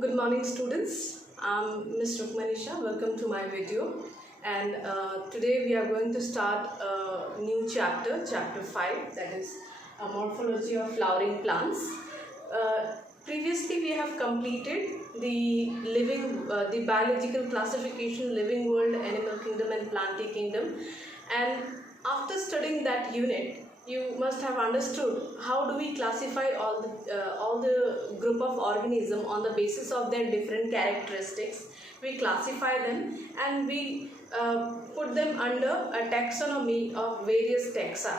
Good morning students. I'm Ms. Rukmanisha. Welcome to my video, and today we are going to start a new chapter, chapter 5, that is Morphology of Flowering Plants. Previously we have completed the biological classification, living world, animal kingdom and planty kingdom, and after studying that unit you must have understood how do we classify all the group of organism on the basis of their different characteristics. We classify them and we put them under a taxonomy of various taxa.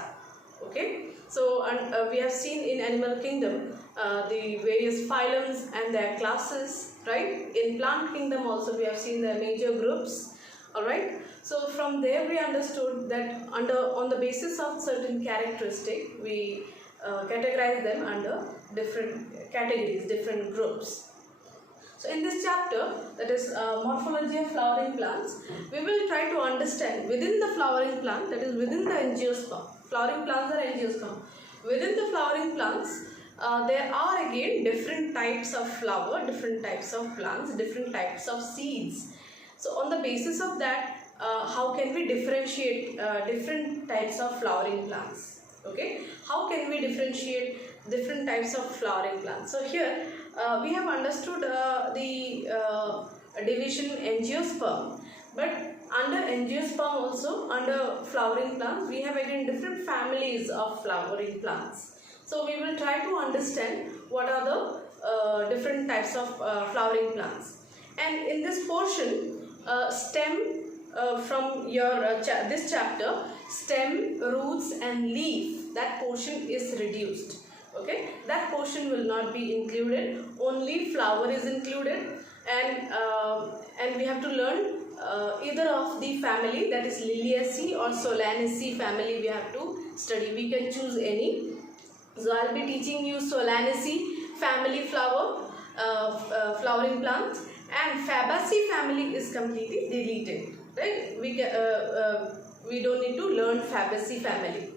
Okay, so we have seen in animal kingdom the various phylums and their classes, right? In plant kingdom also we have seen the major groups. Alright, so from there we understood that on the basis of certain characteristic we categorize them under different categories, different groups. So in this chapter, that is Morphology of Flowering Plants, we will try to understand within the flowering plant, that is within the angiosperm. Flowering plants are angiosperm. Within the flowering plants, there are again different types of flower, different types of plants, different types of seeds. So on the basis of that, how can we differentiate different types of flowering plants? Okay, how can we differentiate different types of flowering plants? So here we have understood the division angiosperm, but under angiosperm also, under flowering plants, we have again different families of flowering plants. So we will try to understand what are the different types of flowering plants. And in this portion, stem from your this chapter, stem, roots and leaf, that portion is reduced. Okay, that portion will not be included, only flower is included, and we have to learn either of the family, that is Liliaceae or Solanaceae family we have to study. We can choose any. So I will be teaching you Solanaceae family flowering plants, and Fabaceae family is completely deleted, right? We don't need to learn Fabaceae family,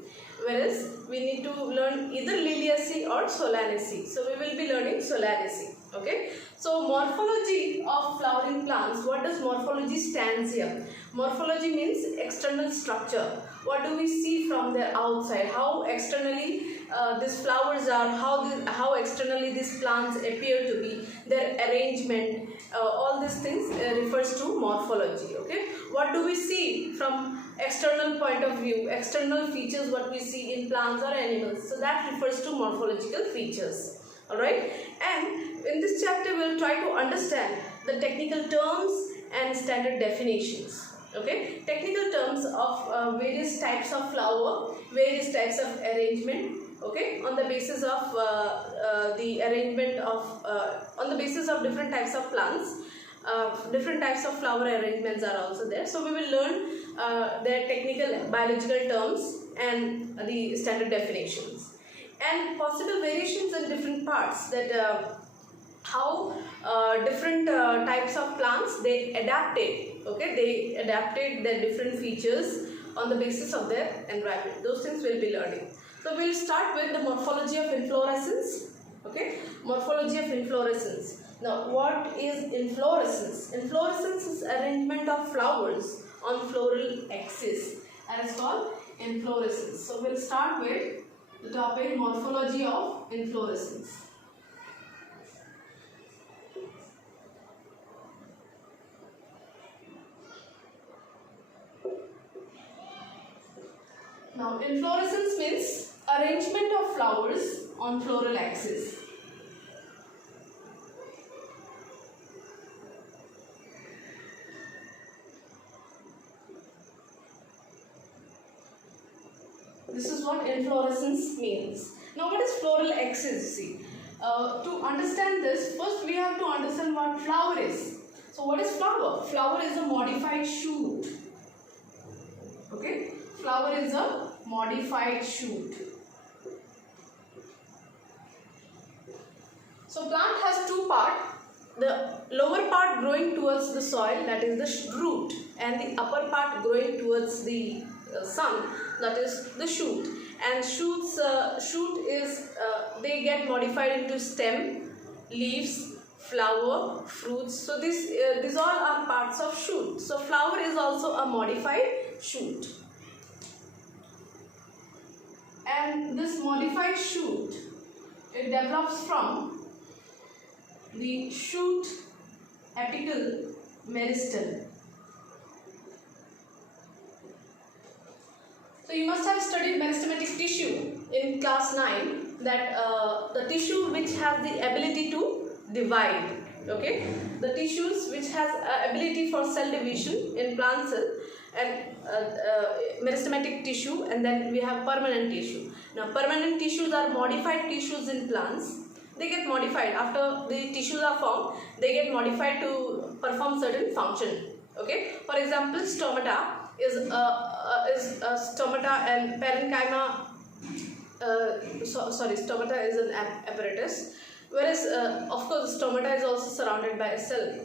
whereas we need to learn either Liliaceae or Solanaceae. So we will be learning Solanaceae. Okay, so morphology of flowering plants. What does morphology stands here? Morphology means external structure. What do we see from the outside? How externally these flowers are, how externally these plants appear to be, their arrangement, all these things refers to morphology. Okay, what do we see from external point of view, external features, what we see in plants or animals? So that refers to morphological features. Alright, and in this chapter we will try to understand the technical terms and standard definitions. Okay, technical terms of various types of flower, various types of arrangement. Okay, on the basis of the arrangement of on the basis of different types of plants, different types of flower arrangements are also there. So we will learn their technical biological terms and the standard definitions, and possible variations in different parts, that how different types of plants they adapted. Okay, they adapted their different features on the basis of their environment. Those things we'll be learning. So we'll start with the morphology of inflorescence. Okay, morphology of inflorescence. Now what is inflorescence? Inflorescence is arrangement of flowers on floral axis, and it's called inflorescence. So we'll start with the topic morphology of inflorescence. Now inflorescence means arrangement of flowers on floral axis. This is what inflorescence means. Now what is floral axis? See, to understand this, first we have to understand what flower is. So what is flower? Flower is a modified shoot. Okay, flower is a modified shoot. So plant has two parts. The lower part growing towards the soil, that is the root, and the upper part growing towards the sun, that is the shoot. And shoot is they get modified into stem, leaves, flower, fruits. So these all are parts of shoot. So flower is also a modified shoot. And this modified shoot, it develops from the shoot apical meristem. So you must have studied meristematic tissue in class 9, that the tissue which has the ability to divide. Okay, the tissues which has ability for cell division in plant cell, and meristematic tissue, and then we have permanent tissue. Now permanent tissues are modified tissues in plants. They get modified after the tissues are formed. They get modified to perform certain function. Okay, for example, stomata is stomata and parenchyma. Stomata is an apparatus, whereas of course stomata is also surrounded by cell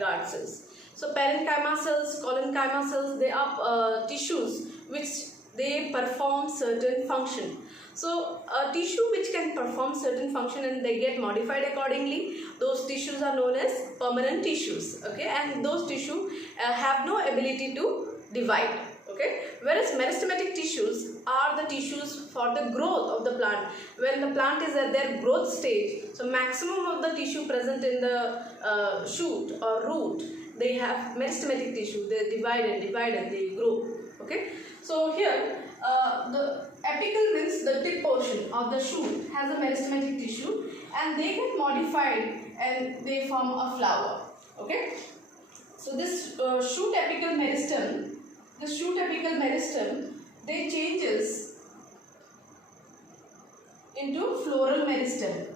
guard cells. So parenchyma cells, collenchyma cells, they are tissues which they perform certain function. So a tissue which can perform certain function and they get modified accordingly, those tissues are known as permanent tissues. Okay, and those tissues have no ability to divide. Okay, whereas meristematic tissues are the tissues for the growth of the plant. When the plant is at their growth stage, so maximum of the tissue present in the shoot or root, they have meristematic tissue. They divide and they grow. Okay, so here the apical means the tip portion of the shoot has a meristematic tissue, and they get modified and they form a flower. Okay, so this shoot apical meristem, they changes into floral meristem.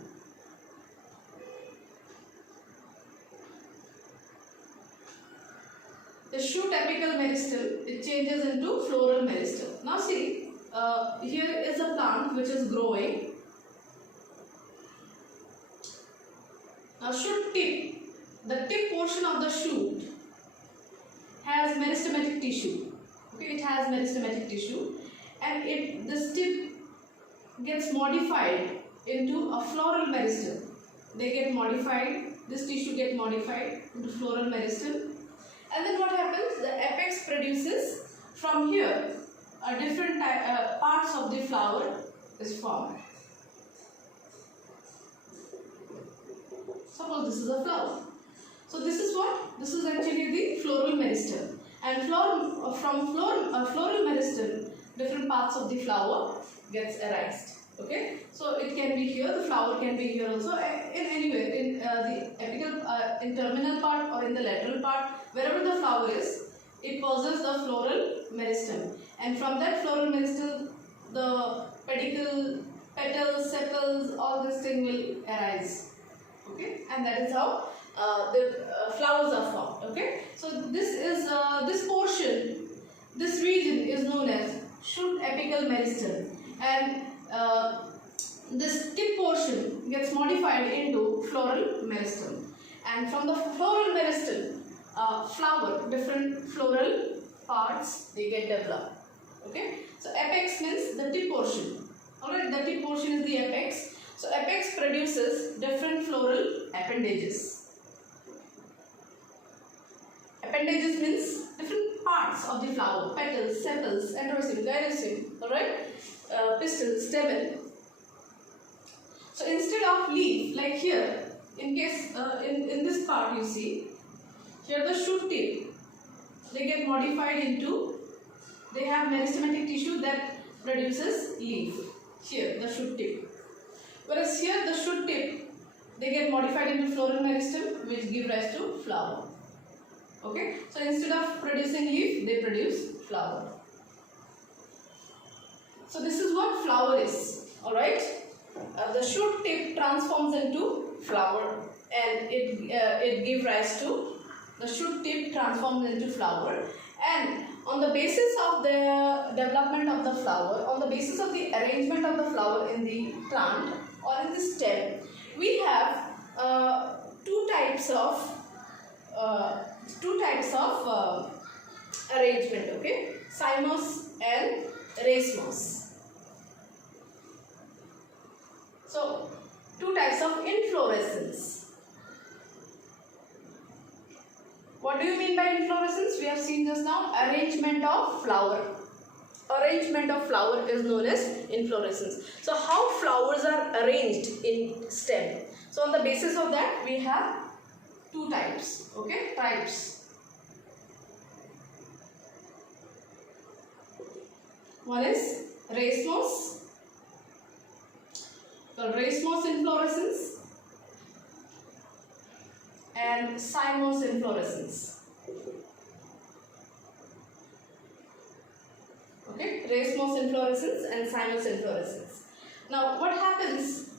The shoot apical meristem, it changes into floral meristem. Now see, here is a plant which is growing. Now shoot tip, the tip portion of the shoot has meristematic tissue. Okay, it has meristematic tissue, and this tip gets modified into a floral meristem. They get modified, this tissue get modified into floral meristem. And then what happens? The apex produces from here a different parts of the flower is formed. Suppose this is a flower. So this is what? This is actually the floral meristem. And from floral meristem, different parts of the flower gets arised. Okay, so it can be here, the flower can be here also, in anywhere, in the apical, in terminal part or in the lateral part, wherever the flower is, it possesses the floral meristem, and from that floral meristem, the pedicle, petals, sepals, all this thing will arise. Okay, and that is how the flowers are formed. Okay, so this is this portion, this region is known as shoot apical meristem, and this tip portion gets modified into floral meristem, and from the floral meristem, flower, different floral parts, they get developed. Okay, so apex means the tip portion. Alright, the tip portion is the apex. So apex produces different floral appendages. Appendages means different parts of the flower, petals, sepals, androecium, gynoecium, alright, pistil, stamen. So instead of leaf, like here, in case in this part you see, here the shoot tip, they get modified into, they have meristematic tissue that produces leaf. Here the shoot tip. Whereas here the shoot tip, they get modified into floral meristem, which give rise to flower. Okay, so instead of producing leaf, they produce flower. So this is what flower is. Alright, the shoot tip transforms into flower, and it gives rise to, the shoot tip transforms into flower, and on the basis of the development of the flower, on the basis of the arrangement of the flower in the plant or in the stem, we have two types of arrangement. Okay, cymos and racemos. So two types of inflorescence. What do you mean by inflorescence? We have seen just now, arrangement of flower. Arrangement of flower is known as inflorescence. So how flowers are arranged in stem? So on the basis of that, we have two types, okay, types. One is racemose, called racemose inflorescence, and cymose inflorescence. Okay, racemose inflorescence and cymose inflorescence. Now what happens,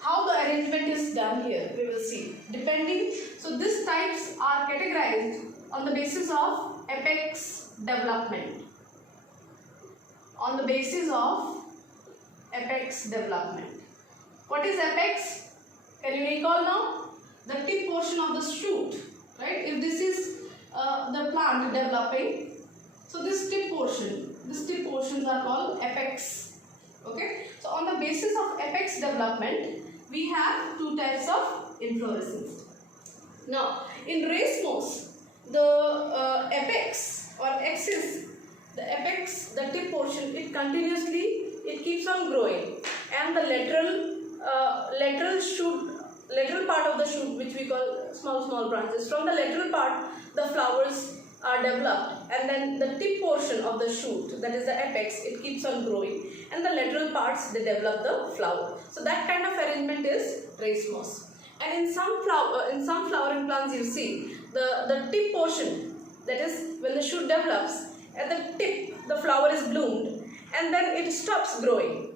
how the arrangement is done here, we will see. Depending, so these types are categorized on the basis of apex development. On the basis of apex development. What is apex? Can you recall now? The tip portion of the shoot, right? If this is the plant developing, so these tip portions are called apex. Okay? So on the basis of apex development, we have two types of inflorescence. Now, in racemose, the apex or axis, the apex, the tip portion, it keeps on growing, and the lateral part of the shoot, which we call small branches, from the lateral part the flowers are developed, and then the tip portion of the shoot, that is the apex, it keeps on growing, and the lateral parts, they develop the flower. So that kind of arrangement is racemose. And in some flowering plants, you see the tip portion, that is when the shoot develops, at the tip the flower is bloomed, and then it stops growing.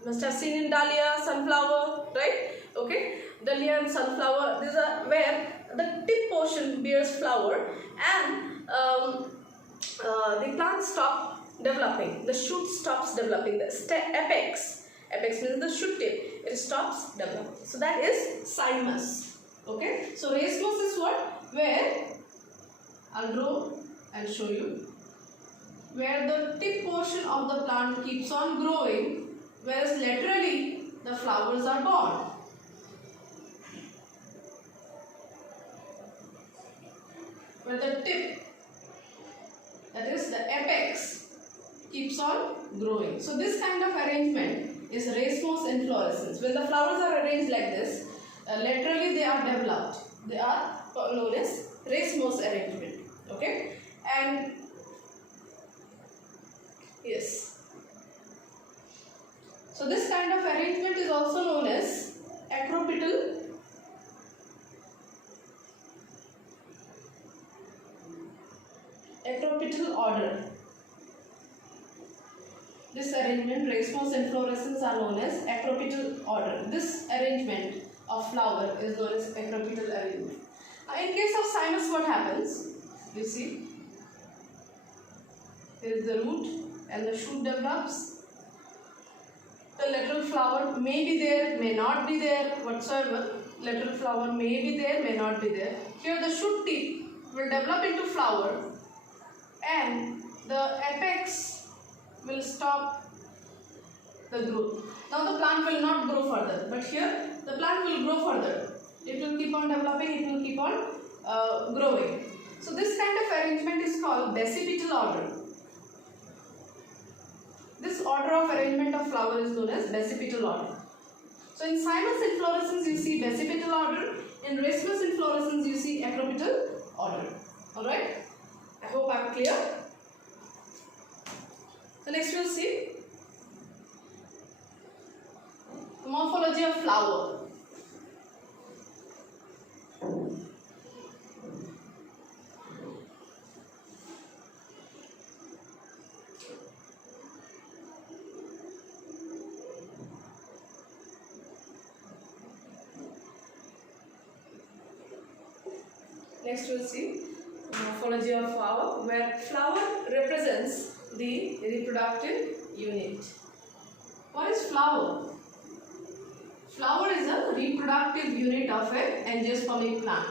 You must have seen in dahlia, sunflower, right? Okay, dahlia and sunflower, these are where the tip portion bears flower, and the plant stops developing, the shoot stops developing, the apex means the shoot tip, it stops developing. So that is cymose. Okay, so racemose is what? Where, I'll draw and show you, where the tip portion of the plant keeps on growing, whereas laterally the flowers are born. Where the tip, that is the apex, keeps on growing. So this kind of arrangement is racemose inflorescence. When the flowers are arranged like this, laterally they are developed. They are known as racemose arrangement. Okay, and yes, so this kind of arrangement is also known as acropetal order. This arrangement, racemose inflorescence, are known as acropetal order. This arrangement of flower is known as acropetal arrangement. Now in case of cymose, what happens? You see, there is the root and the shoot develops. The lateral flower may be there, may not be there, whatsoever. Lateral flower may be there, may not be there. Here the shoot tip will develop into flower, and the apex will stop the growth. Now the plant will not grow further, but here the plant will grow further. It will keep on developing, it will keep on growing. So this kind of arrangement is called basipetal order. This order of arrangement of flower is known as basipetal order. So in cymose inflorescence you see basipetal order, in racemose inflorescence you see acropetal order. Alright? I hope I am clear. So next we will see morphology of flower. Next we will see morphology of flower, where flower represents the reproductive unit. What is flower? Flower is a reproductive unit of an angiospermic plant.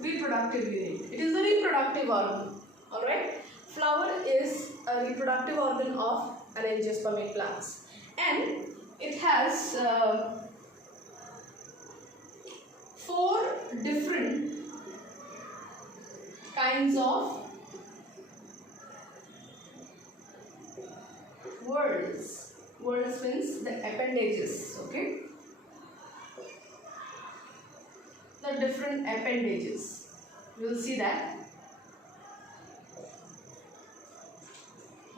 Reproductive unit. It is a reproductive organ. Alright? Flower is a reproductive organ of an angiospermic plants. And it has four different kinds of whorls. Whorls means the appendages, okay? The different appendages. We will see that.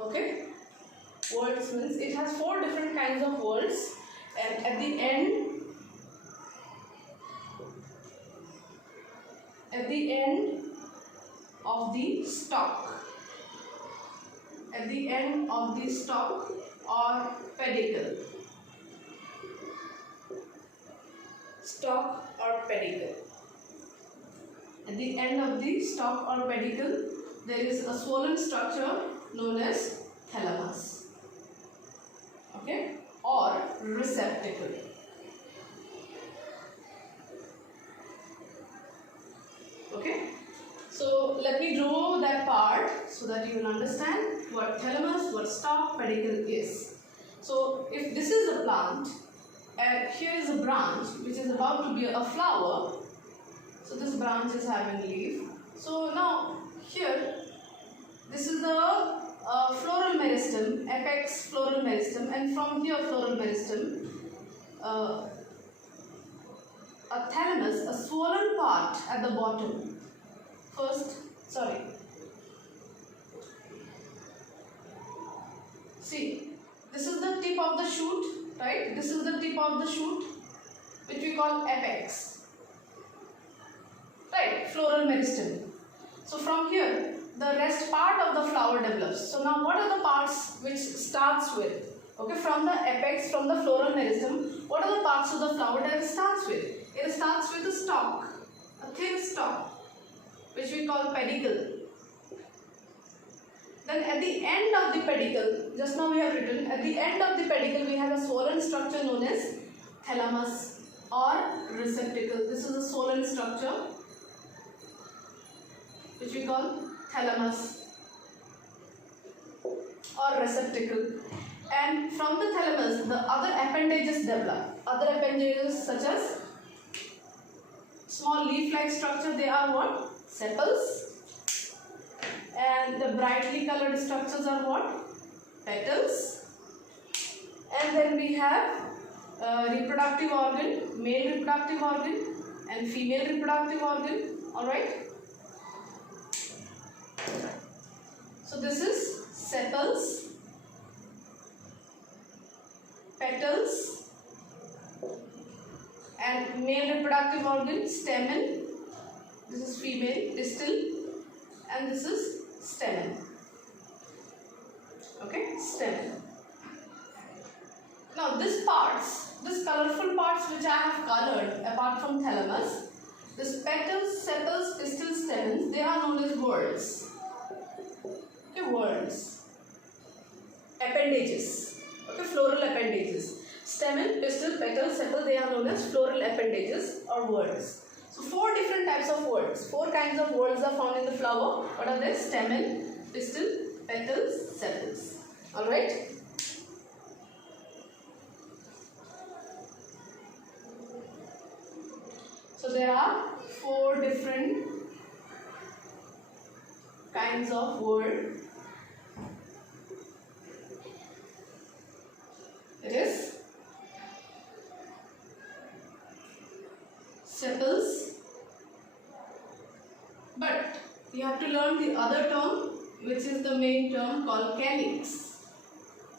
Okay? Whorls means it has four different kinds of whorls, and at the end of the stalk, at the end of the stalk or pedicle, stalk or pedicle, at the end of the stalk or pedicle there is a swollen structure known as thalamus, okay, or receptacle. Okay, so let me draw that part so that you will understand what thalamus, what stalk, pedicle is. So if this is a plant and here is a branch which is about to be a flower, so this branch is having leaf. So now here this is the floral meristem, apex floral meristem, and from here floral meristem, a thalamus, a swollen part at the bottom. See, this is the tip of the shoot, right? This is the tip of the shoot, which we call apex, right? Floral meristem. So from here, the rest part of the flower develops. So now what are the parts which starts with? Okay, from the apex, from the floral meristem, what are the parts of the flower that it starts with? It starts with a stalk, a thin stalk, which we call pedicle. Then at the end of the pedicle, just now we have written, at the end of the pedicle we have a swollen structure known as thalamus or receptacle. This is a swollen structure which we call thalamus or receptacle. And from the thalamus, the other appendages develop. Other appendages such as small leaf-like structure, they are what? Sepals. And the brightly colored structures are what? Petals. And then we have reproductive organ, male reproductive organ and female reproductive organ. Alright. So this is sepals, petals, and male reproductive organ, stamen. This is female, pistil, and this is stamen. Okay, stamen. Now this colorful parts which I have colored apart from thalamus, this petals, sepals, pistils, stamens, they are known as whorls. Okay, whorls. Appendages. Okay, floral appendages. Stamen, pistil, petal, sepal, they are known as floral appendages or whorls. So four different types of whorls. Four kinds of whorls are found in the flower. What are they? Stamen, pistil, petals, sepals. Alright. So there are four different kinds of whorl. It is sepals, but you have to learn the other term, which is the main term called calyx.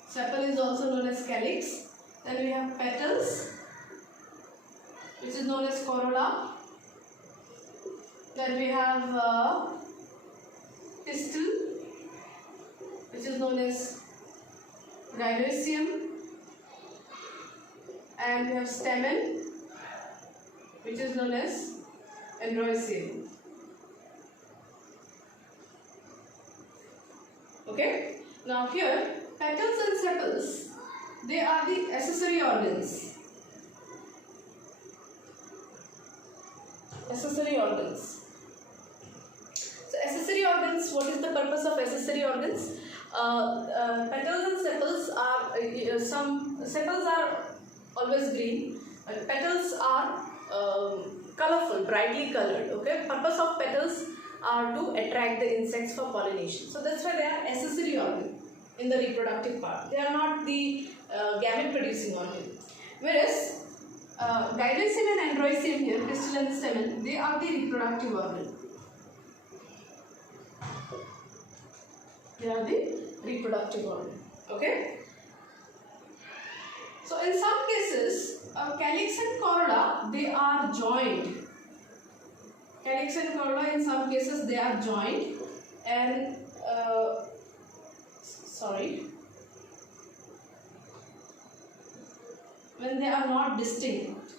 Sepal is also known as calyx. Then we have petals, which is known as corolla. Then we have pistil, which is known as gynoecium. And we have stamen, which is known as androecium. Okay. Now here, petals and sepals, they are the accessory organs. Accessory organs. So accessory organs, what is the purpose of accessory organs? Petals and sepals are, some sepals are always green, but petals are colorful, brightly colored. Okay, purpose of petals are to attract the insects for pollination. So that's why they are accessory organ in the reproductive part. They are not the gamete producing organ. Whereas gynoecium and androecium here, pistil and stamen, they are the reproductive organ. They are the reproductive organ. Okay. So in some cases, calyx and corolla, they are joined. Calyx and corolla, in some cases, they are joined, and when they are not distinct,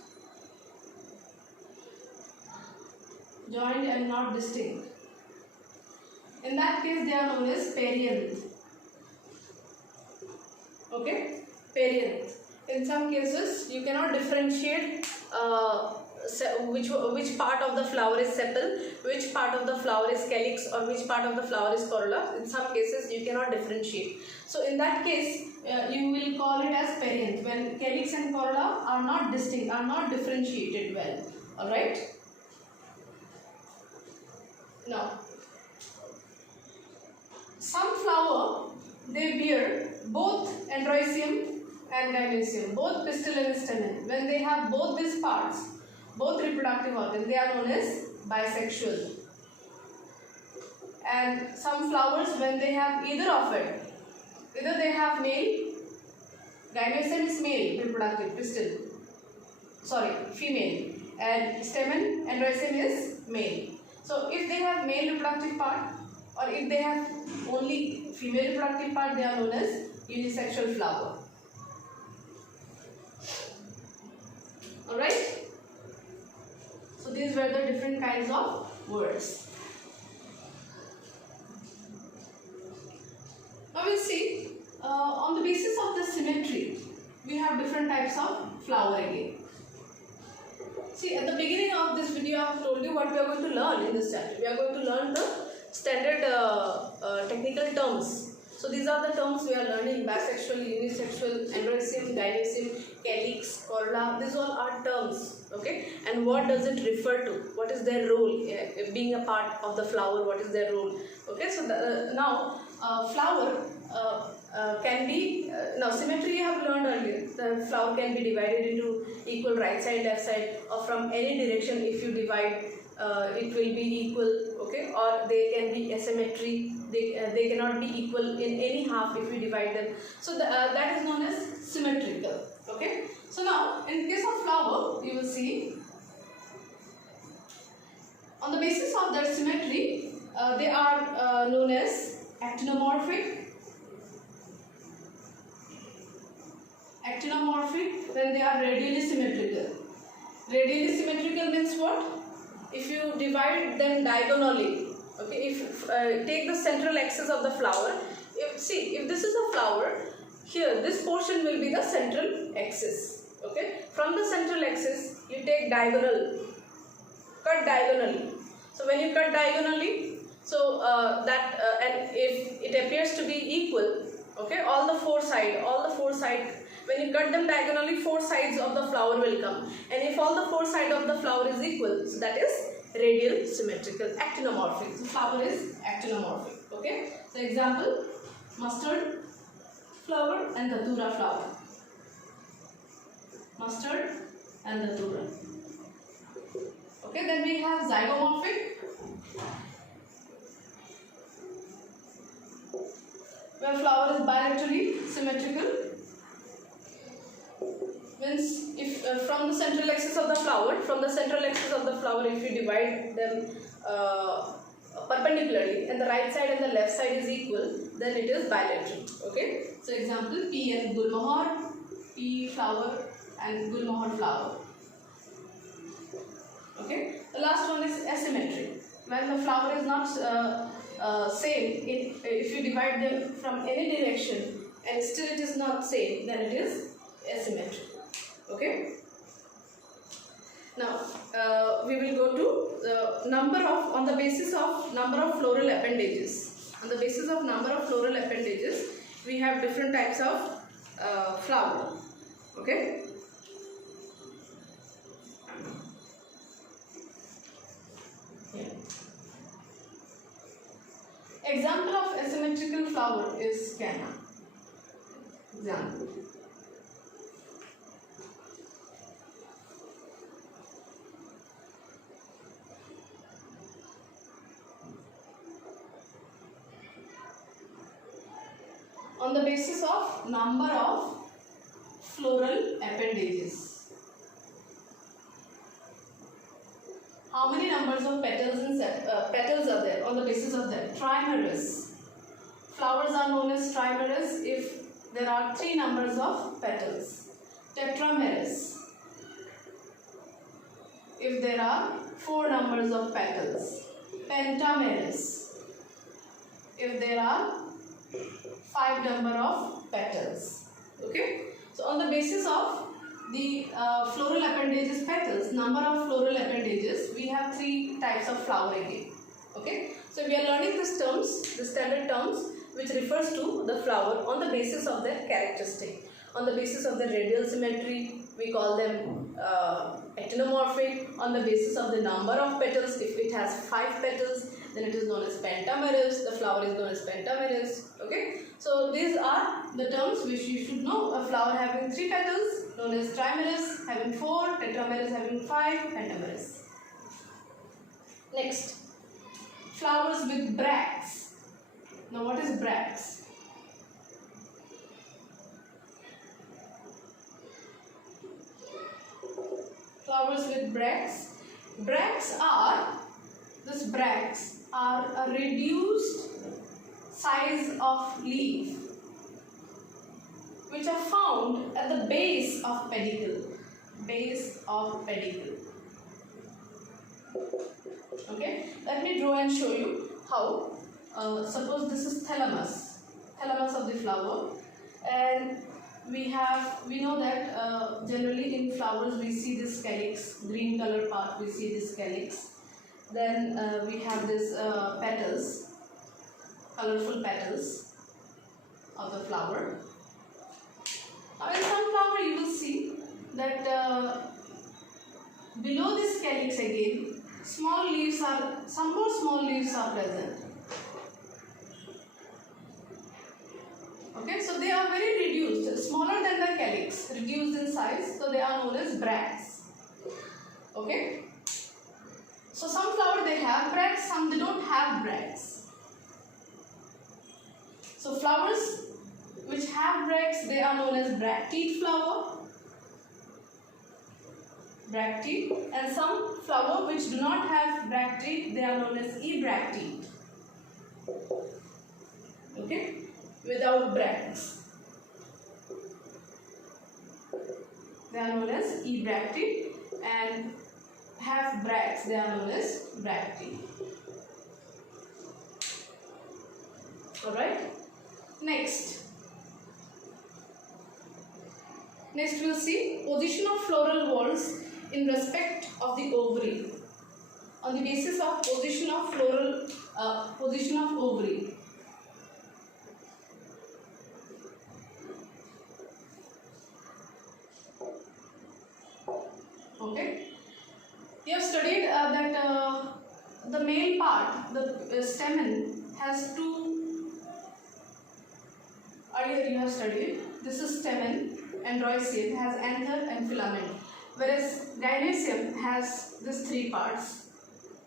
joined and not distinct. In that case, they are known as perianth. Okay, perianth. In some cases, you cannot differentiate which part of the flower is sepal, which part of the flower is calyx, or which part of the flower is corolla. In some cases, you cannot differentiate. So in that case, you will call it as perianth when calyx and corolla are not distinct, are not differentiated well. All right. Now, some flower, they bear both androecium and gynoecium, both pistil and stamen. When they have both these parts, both reproductive organs, they are known as bisexual. And some flowers, when they have either of it, either they have male, gynoecium is male reproductive, female, and stamen, androecium is male. So if they have male reproductive part, or if they have only female reproductive part, they are known as unisexual flower. Alright? So these were the different kinds of words. Now we'll see, on the basis of the symmetry, we have different types of flower again. See, at the beginning of this video, I have told you what we are going to learn in this chapter. We are going to learn the standard technical terms. So these are the terms we are learning: bisexual, unisexual, androecium, gynoecium, calyx, corolla. These all are terms. Okay, and what does it refer to? What is their role? Being a part of the flower, what is their role? Okay, so now flower can be, now symmetry you have learned earlier. The flower can be divided into equal right side, left side, or from any direction. If you divide, it will be equal. Okay, or they can be asymmetry. They cannot be equal in any half if we divide them. So that is known as symmetrical. Okay. So now in case of flower, you will see on the basis of their symmetry, they are known as actinomorphic. Actinomorphic when they are radially symmetrical. Radially symmetrical means what? If you divide them diagonally, okay, if take the central axis of the flower, if this is a flower, here this portion will be the central axis, okay. From the central axis, you take diagonal, cut diagonally. So when you cut diagonally, so and if it appears to be equal, okay, all the four sides, when you cut them diagonally, four sides of the flower will come, and if all the four sides of the flower is equal, so that is radial symmetrical, actinomorphic. So flower is actinomorphic. Okay. So example: mustard flower and datura flower. Mustard and datura. Okay. Then we have zygomorphic, where flower is bilaterally symmetrical. Means if from the central axis of the flower, if you divide them perpendicularly and the right side and the left side is equal, then it is bilateral. Okay. So example: pea and gulmohar, pea flower and gulmohar flower. Okay. The last one is asymmetry. When the flower is not same, if you divide them from any direction and still it is not same, then it is asymmetry. Okay. Now we will go to the on the basis of number of floral appendages. On the basis of number of floral appendages, we have different types of flower. Okay. Example of asymmetrical flower is canna. Example. On the basis of number of floral appendages. How many numbers of petals are there? On the basis of that, trimerous. Flowers are known as trimerous if there are 3 numbers of petals. Tetramerous if there are 4 numbers of petals. Pentamerous if there are 5 number of petals. Okay. So on the basis of the floral appendages petals, number of floral appendages, we have 3 types of flowering. Okay. So we are learning these terms, the standard terms, which refers to the flower on the basis of their characteristic. On the basis of the radial symmetry, we call them actinomorphic. On the basis of the number of petals, if it has 5 petals, then it is known as pentamerous. The flower is known as pentamerous. Okay. So these are the terms which you should know. A flower having 3 petals, known as trimerous, having 4, tetramerous having 5, pentamerous. Next, flowers with bracts. Now what is bracts? Flowers with bracts. Bracts are a reduced size of leaf which are found at the base of pedicle. Okay, let me draw and show you how. Suppose this is thalamus of the flower, and we know that generally in flowers we see this calyx, green color part, we see this calyx. Then we have this petals, colorful petals of the flower. Now in some flower you will see that below this calyx again, some more small leaves are present. Okay, so they are very reduced, smaller than the calyx, reduced in size, so they are known as bracts. Okay, so some flowers they have bracts, some they don't have bracts. So flowers which have bracts, they are known as bracteate flower, and some flower which do not have bracteate, they are known as ebracteate. Okay, without bracts, they are known as ebracteate, and have bracts, they are known as bracteate. Alright, next we will see position of floral whorls in respect of the ovary. On the basis of position of ovary. Okay, we have studied that the male part, the stamen, has 2. Earlier you have studied, this is stamen, androecium has anther and filament, whereas gynoecium has these 3 parts.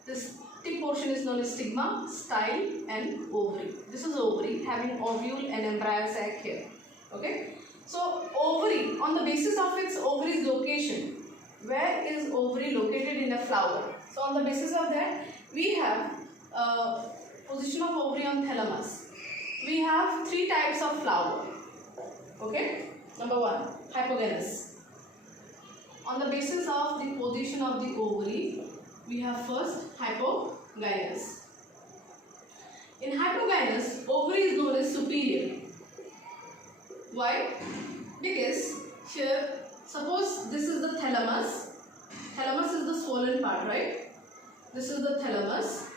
This tip portion is known as stigma, style, and ovary. This is ovary having ovule and embryo sac here. Okay, so ovary, on the basis of its ovary's location, where is ovary located in a flower? So on the basis of that, we have position of ovary on thalamus. We have 3 types of flower. Okay, number 1, hypogynous. On the basis of the position of the ovary, we have first hypogynous. In hypogynous, ovary is known as superior. Why? Because here, suppose this is the thalamus. Thalamus is the swollen part, right? This is the thalamus,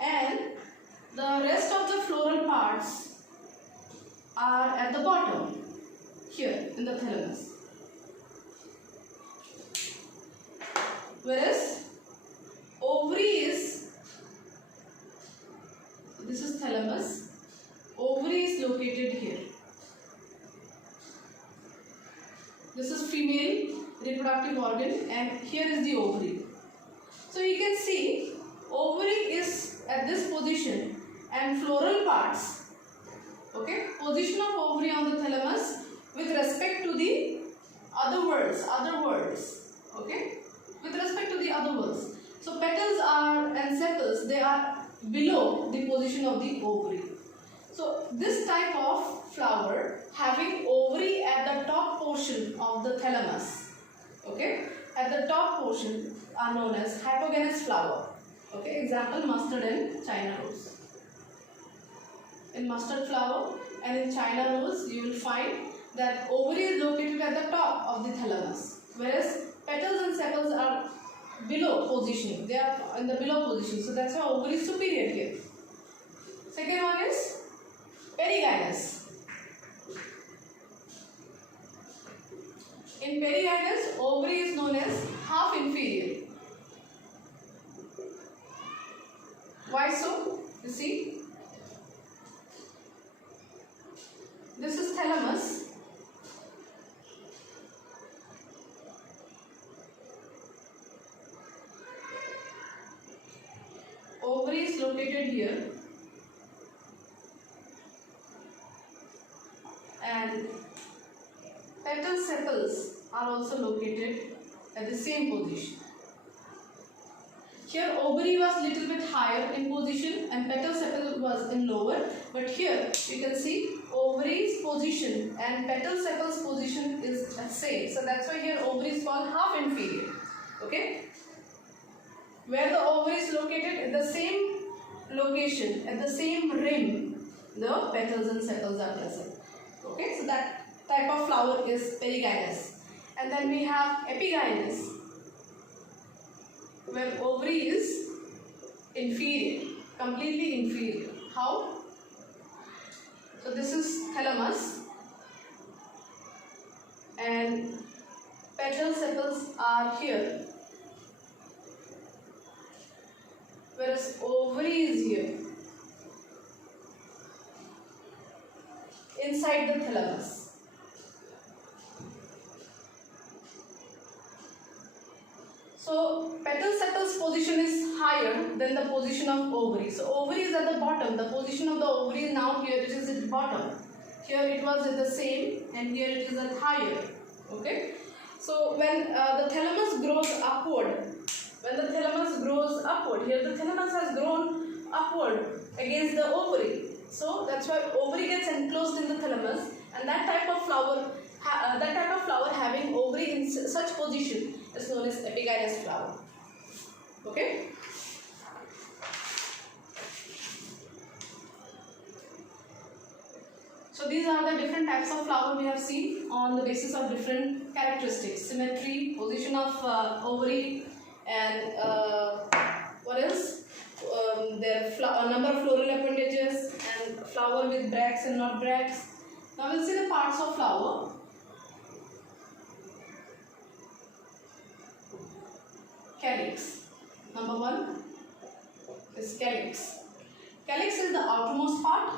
and the rest of the floral parts are at the bottom, here in the thalamus. Whereas ovary is, this is reproductive organ, and here is the ovary. So you can see ovary is at this position and floral parts, okay, position of ovary on the thalamus with respect to the other whorls, okay, with respect to the other whorls. So petals are and sepals, they are below the position of the ovary. So this type of flower having ovary at the top portion of the thalamus, okay, at the top portion are known as hypogynous flower. Okay, example mustard and China rose. In mustard flower and in China rose, you will find that ovary is located at the top of the thalamus, whereas petals and sepals are below positioning. They are in the below position, so that's why ovary is superior here. Second one is perigynous. In perigynous, ovary is known as half inferior. Why so? You see, this is thalamus. Ovary is located here, and petal sepals are also located at the same position. Here ovary was little bit higher in position and petal sepal was in lower, but here you can see ovary's position and petal sepal's position is the same. So that's why here ovary is called half inferior. Okay. Where the ovary is located, at the same location, at the same rim, the petals and sepals are present. Okay, so that type of flower is perigynous. And then we have epigynous, where ovary is inferior, completely inferior. How? So this is thalamus and petal sepals are here, whereas ovary is here, inside the thalamus. So petal sepals position is higher than the position of ovary. So ovary is at the bottom. The position of the ovary is now here, it is at the bottom. Here it was at the same and here it is at higher. Okay. So when the thalamus grows upward, here the thalamus has grown upward against the ovary. So that's why ovary gets enclosed in the thalamus, and that type of flower having ovary in such position is known as epigynous flower. Okay. So these are the different types of flower we have seen on the basis of different characteristics: symmetry, position of ovary, and what else? Number of floral appendages, and flower with bracts and not bracts. Now we'll see the parts of flower. Calyx. Number one is calyx. Calyx is the outermost part,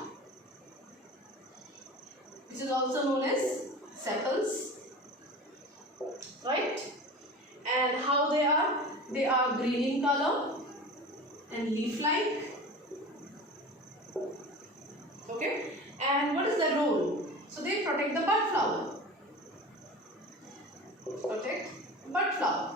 which is also known as sepals, right? And how they are? They are green in color and leaf-like. Okay. And what is their role? So they protect the bud flower. Protect bud flower.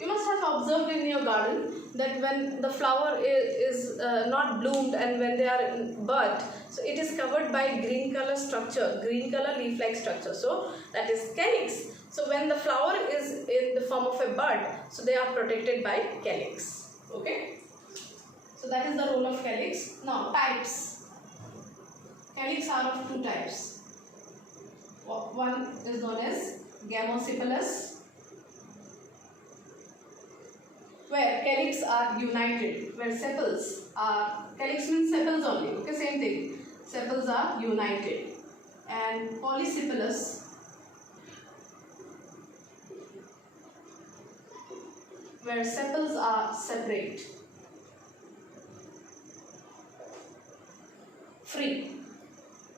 You must have observed in your garden that when the flower is not bloomed and when they are in bud, so it is covered by green color structure, green color leaf-like structure. So that is calyx. So when the flower is in the form of a bud, so they are protected by calyx. Okay. So that is the role of calyx. Now types. Calyx are of two types. One is known as gamosepalous, where calyx are united, where sepals are, calyx means sepals only, okay, same thing, sepals are united, and polysepalous, where sepals are separate, free.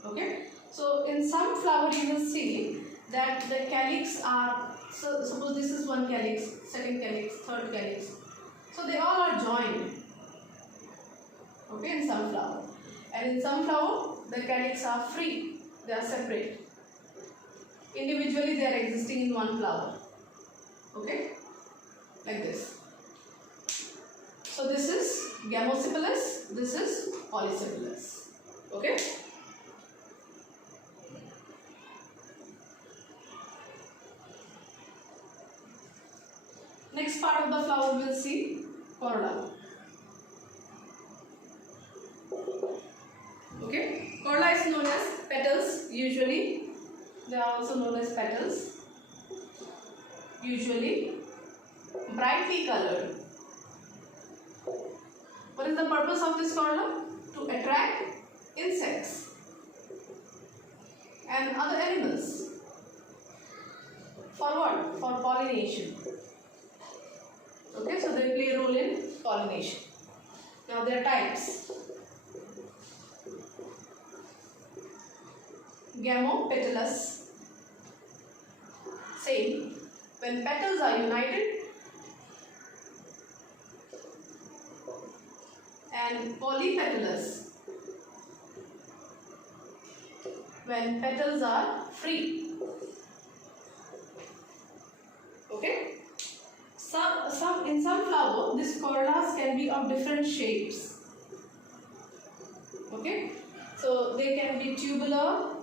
Okay, so in some flower you will see that the calyx are So suppose this is one calyx, second calyx, third calyx. So they all are joined, okay, in sunflower. And in sunflower, the calyx are free, they are separate. Individually, they are existing in one flower, okay, like this. So this is gamosepalous, this is polysepalous, okay. Next part of the flower we will see corolla. Okay, corolla is known as petals. Usually, they are also known as petals. Usually, brightly colored. What is the purpose of this corolla? To attract insects and other animals. For what? For pollination. Okay, so they play a role in pollination. Now there are types. Gamopetalous. Same. When petals are united. And polypetalous. When petals are free. Okay. In some flower, these corollas can be of different shapes. Okay, so they can be tubular,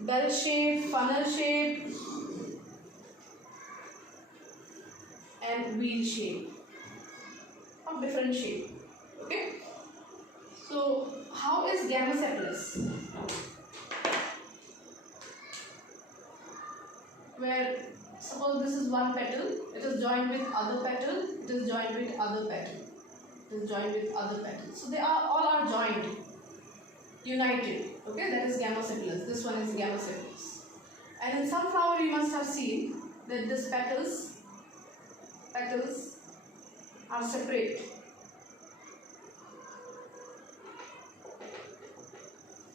bell shape, funnel shape, and wheel shape, of different shape. Okay, so how is gamosepalous? Where suppose this is one petal, it is joined with other petal, it is joined with other petal, it is joined with other petal. So they are all are joined, united. Okay, that is gamosepalous. This one is gamosepalous. And in some flower you must have seen that these petals are separate.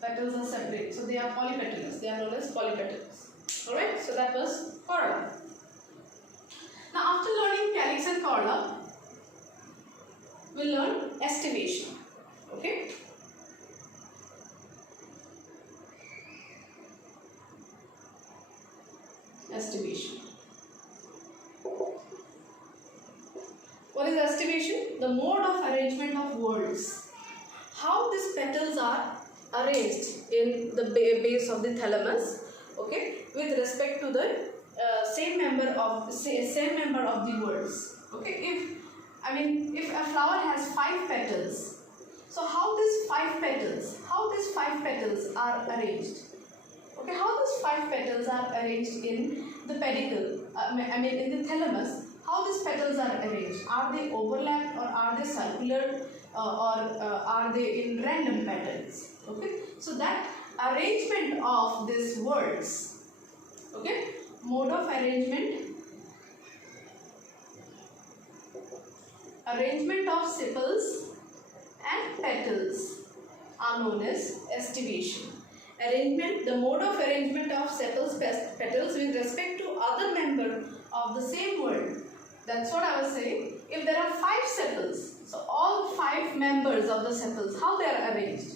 Petals are separate, so they are polypetalous. They are known as polypetalous. Alright, so that was corolla. Now after learning calyx and corolla, we'll learn aestivation. Okay? Aestivation. What is aestivation? The mode of arrangement of whorls. How these petals are arranged in the base of the thalamus, okay, with respect to the same member of the whorls. Okay, if a flower has 5 petals, so how these 5 petals are arranged? Okay, how these 5 petals are arranged in the pedicle? In the thalamus. How these petals are arranged? Are they overlapped, or are they circular, or are they in random patterns? Okay, so that arrangement of these whorls, okay, mode of arrangement of sepals and petals are known as aestivation. The mode of arrangement of sepals, petals with respect to other member of the same whorl. That's what I was saying. If there are 5 sepals, so all 5 members of the sepals, how they are arranged?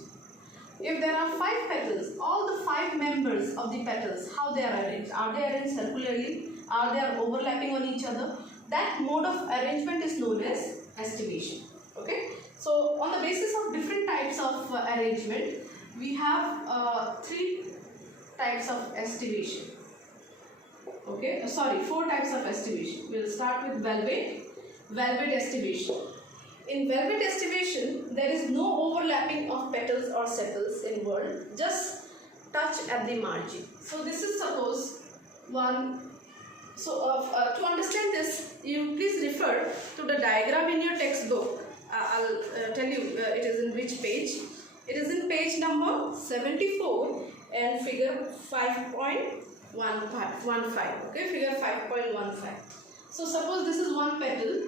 If there are 5 petals, all the 5 members of the petals, how they are arranged? Are they arranged circularly? Are they overlapping on each other? That mode of arrangement is known as aestivation. Okay. So on the basis of different types of arrangement, we have 3 types of aestivation. Okay, 4 types of aestivation. We will start with velvet aestivation. In velvet aestivation, there is no overlapping of petals or sepals in whorl, just touch at the margin. So this is suppose one. So to understand this, you please refer to the diagram in your textbook. I'll tell you it is in which page. It is in page number 74 and figure 5.15. Okay, figure 5.15. So suppose this is one petal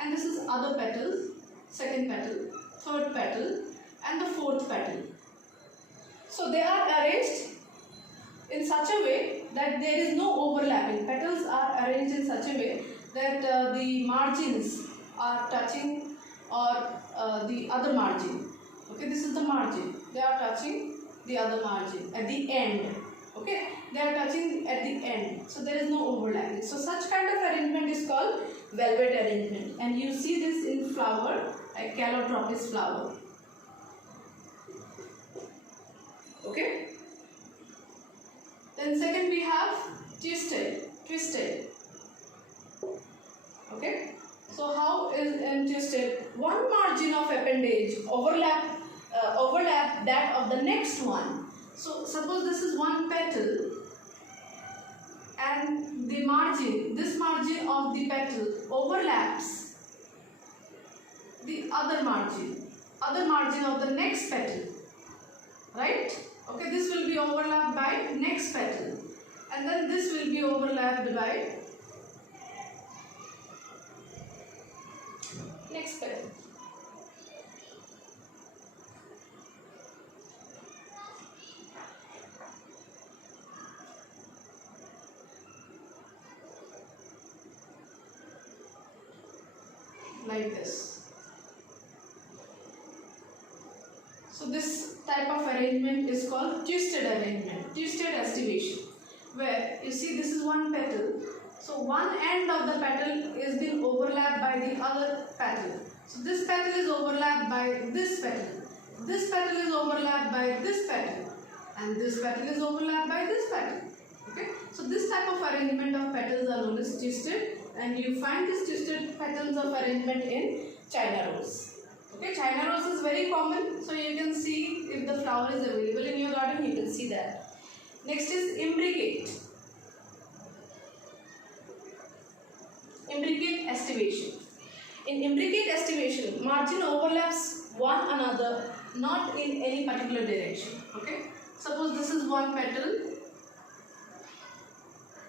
and this is other petal, second petal, third petal and the fourth petal. So they are arranged in such a way that there is no overlapping. Petals are arranged in such a way that the margins are touching or the other margin. Okay, this is the margin. They are touching the other margin at the end. Okay, they are touching at the end. So there is no overlapping. So such kind of arrangement is called velvet arrangement. And you see this in flower, a calotropis flower. Okay. Then second we have twisted. Okay. So how is in twisted? One margin of appendage overlap that of the next one. So suppose this is one petal and the margin, this margin of the petal overlaps the other margin of the next petal, right? Okay, this will be overlapped by next petal, and then this will be overlapped by next petal. Like this. So this type of arrangement is called twisted arrangement, twisted aestivation, where you see this is one petal. So one end of the petal is being overlapped by the other petal. So this petal is overlapped by this petal. This petal is overlapped by this petal, and this petal is overlapped by this petal. Okay. So this type of arrangement of petals are known as twisted, and you find this twisted patterns of arrangement in China rose. Okay, China rose is very common, so you can see if the flower is available in your garden, you can see that. Next is imbricate. Imbricate aestivation. In imbricate aestivation, margin overlaps one another, not in any particular direction. Okay, suppose this is one petal.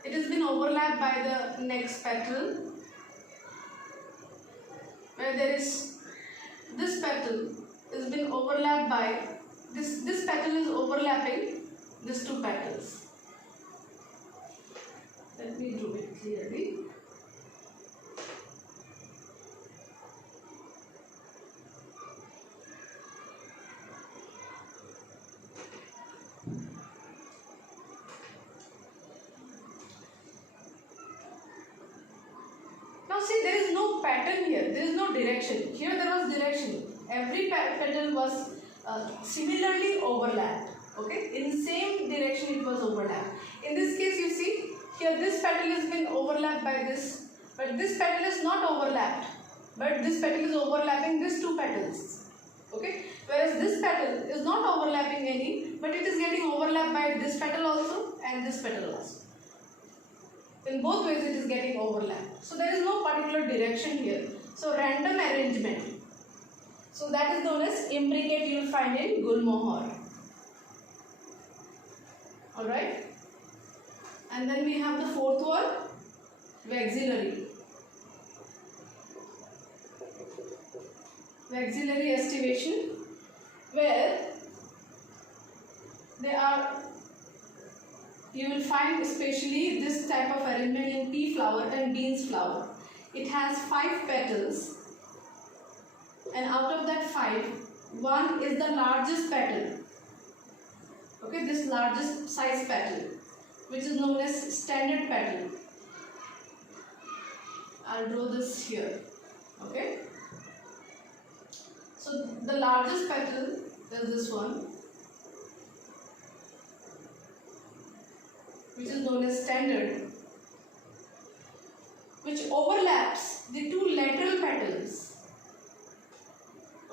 It has been overlapped by the next petal, where there is this petal has been overlapped by this petal is overlapping these two petals. Let me draw it clearly. Now see, there is no pattern here, there is no direction. Here there was direction. Every petal was similarly overlapped. Okay, in the same direction it was overlapped. In this case, you see, here this petal has been overlapped by this, but this petal is not overlapped. But this petal is overlapping these two petals. Okay, whereas this petal is not overlapping any, but it is getting overlapped by this petal also and this petal also. In both ways it is getting overlapped. So there is no particular direction here. So random arrangement. So that is known as imbricate, you will find in Gulmohar. Alright. And then we have the fourth one, vexillary. Vexillary aestivation, where they are, you will find especially this type of arrangement in pea flower and beans flower. It has 5 petals, and out of that 5, one is the largest petal. Okay, this largest size petal, which is known as standard petal. I'll draw this here. Okay. So the largest petal is this one, which is known as standard, which overlaps the 2 lateral petals.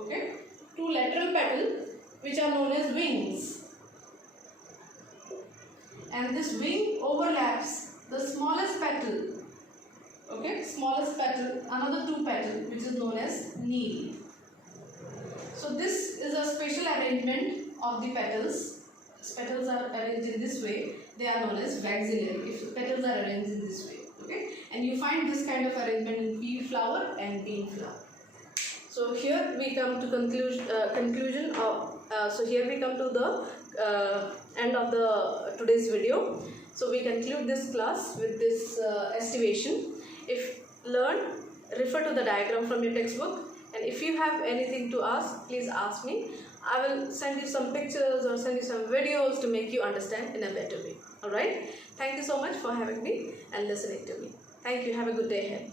Okay, 2 lateral petals which are known as wings, and this wing overlaps the smallest petal. Okay, smallest petal, another 2 petals which is known as knee. So this is a special arrangement of the petals. Petals are arranged in this way. They are known as vexillary if petals are arranged in this way. Okay, and you find this kind of arrangement in pea flower and bean flower. So here we come to conclusion of So here we come to the end of the today's video. So we conclude this class with this estimation. If learned, refer to the diagram from your textbook, and if you have anything to ask, please ask me. I will send you some pictures or send you some videos to make you understand in a better way. Alright? Thank you so much for having me and listening to me. Thank you. Have a good day ahead.